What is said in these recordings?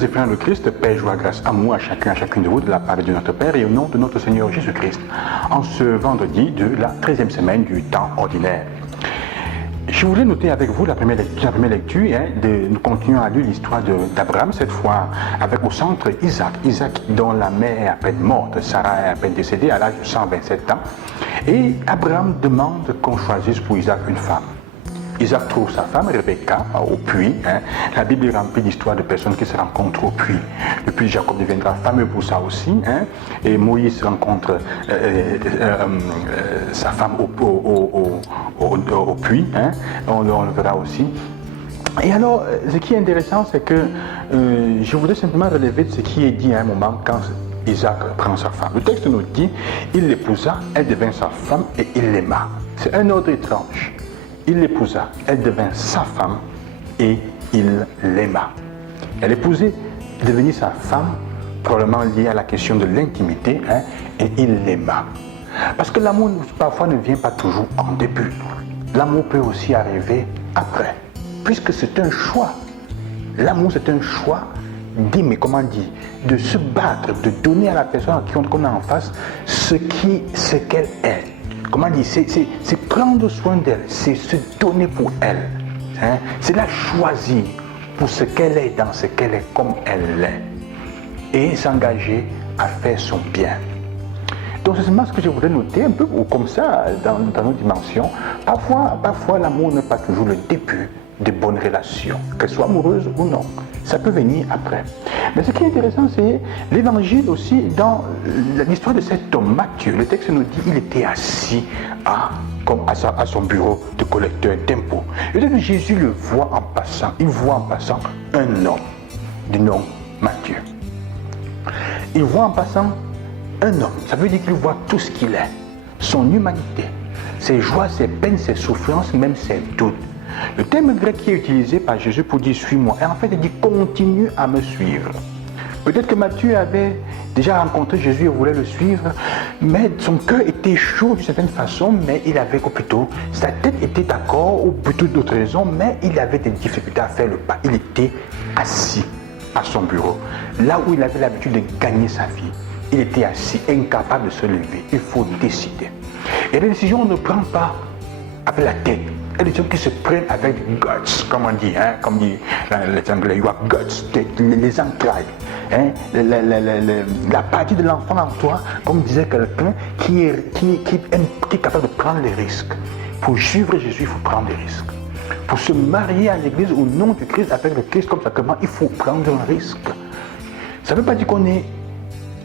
Frères et frères de Christ, paix, joie, grâce, amour à chacun, à chacune de vous, de la part de Dieu notre Père et au nom de notre Seigneur Jésus-Christ, en ce vendredi de la 13e semaine du temps ordinaire. Je voulais noter avec vous la première lecture, nous continuons à lire l'histoire d'Abraham, cette fois avec au centre Isaac, dont la mère est à peine morte, Sarah est à peine décédée à l'âge de 127 ans, et Abraham demande qu'on choisisse pour Isaac une femme. Isaac trouve sa femme, Rebecca, au puits. La Bible est remplie d'histoires de personnes qui se rencontrent au puits. Le puits de Jacob deviendra fameux pour ça aussi. Et Moïse rencontre sa femme au puits. On le verra aussi. Et alors, ce qui est intéressant, c'est que je voudrais simplement relever ce qui est dit à un moment quand Isaac prend sa femme. Le texte nous dit, il l'épousa, elle devint sa femme et il l'aima. C'est un ordre étrange. Il l'épousa, elle devint sa femme et il l'aima. Elle épousait, devenue sa femme, probablement liée à la question de l'intimité, et il l'aima. Parce que l'amour parfois ne vient pas toujours en début. L'amour peut aussi arriver après, puisque c'est un choix. L'amour c'est un choix d'aimer, de se battre, de donner à la personne qu'on a en face ce qu'elle est. C'est prendre soin d'elle, c'est se donner pour elle. C'est la choisir pour ce qu'elle est, dans ce qu'elle est, comme elle l'est. Et s'engager à faire son bien. Donc c'est seulement ce que je voudrais noter, un peu comme ça, dans nos dimensions. Parfois l'amour n'est pas toujours le début de bonnes relations, qu'elles soient amoureuses ou non. Ça peut venir après. Mais ce qui est intéressant, c'est l'évangile aussi, dans l'histoire de cet homme, Matthieu. Le texte nous dit qu'il était assis à son bureau de collecteur d'impôts. Et là, Jésus le voit en passant. Il voit en passant un homme du nom Matthieu. Il voit en passant un homme. Ça veut dire qu'il voit tout ce qu'il est. Son humanité, ses joies, ses peines, ses souffrances, même ses doutes. Le terme grec qui est utilisé par Jésus pour dire « suis-moi », et en fait il dit « continue à me suivre ». Peut-être que Matthieu avait déjà rencontré Jésus et voulait le suivre, mais son cœur était chaud d'une certaine façon, mais il avait, ou plutôt, sa tête était d'accord, ou plutôt d'autres raisons, mais il avait des difficultés à faire le pas. Il était assis à son bureau, là où il avait l'habitude de gagner sa vie. Il était assis, incapable de se lever. Il faut décider. Et les décisions, on ne prend pas avec la tête. Il y a des gens qui se prennent avec guts, comme on dit, comme dit les Anglais, you have guts, les entrailles. La partie de l'enfant en toi, comme disait quelqu'un, qui est capable de prendre les risques. Pour suivre Jésus, il faut prendre des risques. Pour se marier à l'église au nom du Christ, avec le Christ comme sacrement, il faut prendre un risque. Ça ne veut pas dire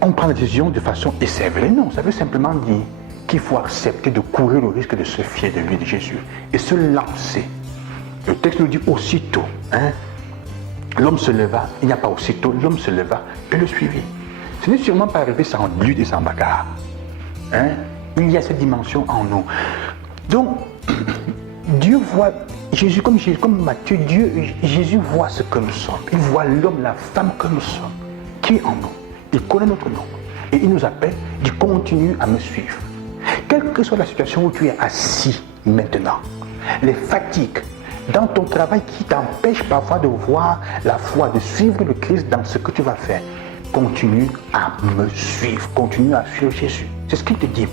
on prend la décision de façon écervelée, non, ça veut simplement dire qu'il faut accepter de courir le risque de se fier de lui, de Jésus, et se lancer. Le texte nous dit aussitôt, l'homme se leva, il n'y a pas aussitôt, l'homme se leva et le suivit. Ce n'est sûrement pas arrivé sans lutte et sans bagarre. Il y a cette dimension en nous. Donc, Dieu voit, Jésus, comme Matthieu, Jésus voit ce que nous sommes. Il voit l'homme, la femme que nous sommes, qui est en nous. Il connaît notre nom. Et il nous appelle, il continue à me suivre. Quelle que soit la situation où tu es assis maintenant, les fatigues dans ton travail qui t'empêchent parfois de voir la foi, de suivre le Christ dans ce que tu vas faire, continue à me suivre, continue à suivre Jésus. C'est ce qu'il te dit.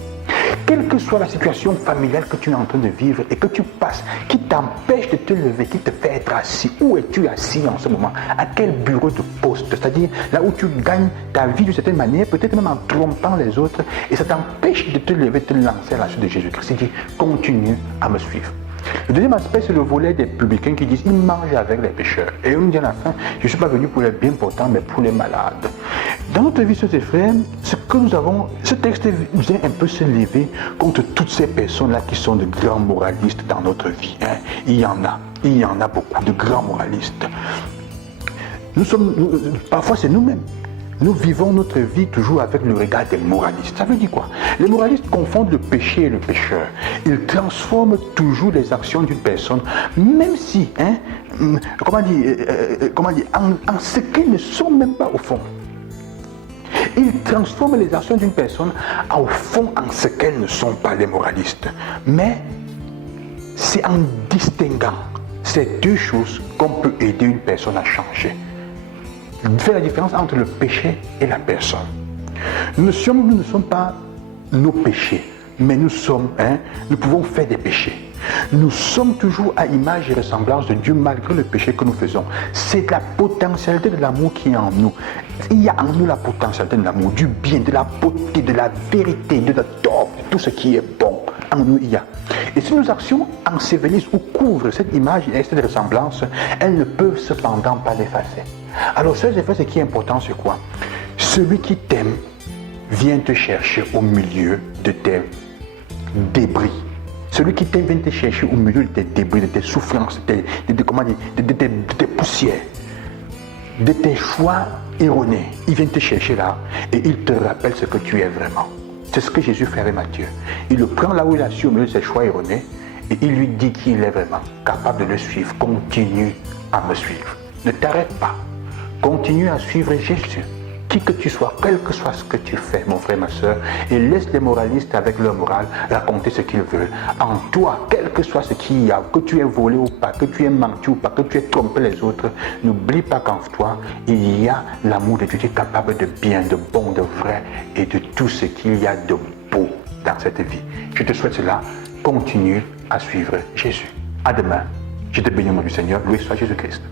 Quelle que soit la situation familiale que tu es en train de vivre et que tu passes, qui t'empêche de te lever, qui te fait être assis, où es-tu assis en ce moment? À quel bureau de poste? C'est-à-dire là où tu gagnes ta vie d'une certaine manière, peut-être même en trompant les autres, et ça t'empêche de te lever, de te lancer à la suite de Jésus-Christ. Il dit, continue à me suivre. Le deuxième aspect, c'est le volet des publicains qui disent, ils mangent avec les pécheurs. Et on dit à la fin, je ne suis pas venu pour les bien portants, mais pour les malades. Dans notre vie, sœurs et frères, ce texte vient un peu se lever contre toutes ces personnes-là qui sont de grands moralistes dans notre vie. Il y en a beaucoup de grands moralistes. Parfois c'est nous-mêmes. Nous vivons notre vie toujours avec le regard des moralistes. Ça veut dire quoi? Les moralistes confondent le péché et le pécheur. Ils transforment toujours les actions d'une personne, même si, en ce qu'elles ne sont même pas au fond. Ils transforment les actions d'une personne au fond en ce qu'elles ne sont pas, les moralistes. Mais c'est en distinguant ces deux choses qu'on peut aider une personne à changer. fait la différence entre le péché et la personne. Nous ne sommes pas nos péchés, mais nous pouvons faire des péchés. Nous sommes toujours à image et ressemblance de Dieu malgré le péché que nous faisons. C'est la potentialité de l'amour qui est en nous. Il y a en nous la potentialité de l'amour, du bien, de la beauté, de la vérité, de la top, de tout ce qui est bon. En nous, il y a. Et si nos actions ensevelissent ou couvrent cette image et cette ressemblance, elles ne peuvent cependant pas l'effacer. Alors, ce qui est important, c'est quoi? Celui qui t'aime vient te chercher au milieu de tes débris. Celui qui t'aime vient te chercher au milieu de tes débris, de tes souffrances, de tes poussières, de tes choix erronés. Il vient te chercher là et il te rappelle ce que tu es vraiment. C'est ce que Jésus fait avec Matthieu. Il le prend là où il a su au milieu de ses choix erronés et il lui dit qui il est vraiment, capable de le suivre. Continue à me suivre. Ne t'arrête pas. Continue à suivre Jésus. Qui que tu sois, quel que soit ce que tu fais, mon frère, ma soeur, et laisse les moralistes avec leur morale raconter ce qu'ils veulent. En toi, quel que soit ce qu'il y a, que tu aies volé ou pas, que tu aies menti ou pas, que tu aies trompé les autres, n'oublie pas qu'en toi, il y a l'amour de Dieu qui est capable de bien, de bon, de vrai et de tout ce qu'il y a de beau dans cette vie. Je te souhaite cela. Continue à suivre Jésus. À demain. Je te bénis au nom du Seigneur. Loué soit Jésus-Christ.